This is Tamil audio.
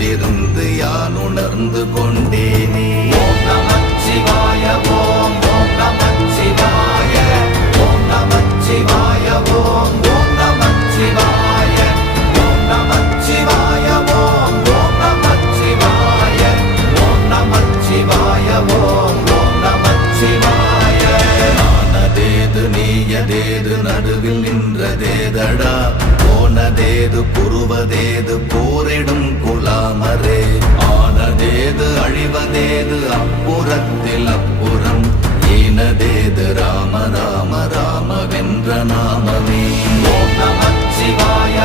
உள்ளிருந்து யான் உணர்ந்து கொண்டேனே. ஓம் நமச்சிவாய ஓம் ஓம் நமச்சிவாய ஓம் நமச்சிவாய ஓம் ஓம் நமச்சிவாய ஓம் நமச்சிவாய ஓம் ஓம் நமச்சிவாய ஓம் நமச்சிவாய ஓம் ஓம் நமச்சிவாய. நானதேது நீயதேது நடுவில் நின்றதேதடா, போனதேது புருவதேது போரிடும் குலாமரே. ஆனதேது அழிவதேது அப்புறத்தில் அப்புறம், ஈனதேது ராம ராம ராம வென்ற நாமமே. ஓம் நமச்சிவாய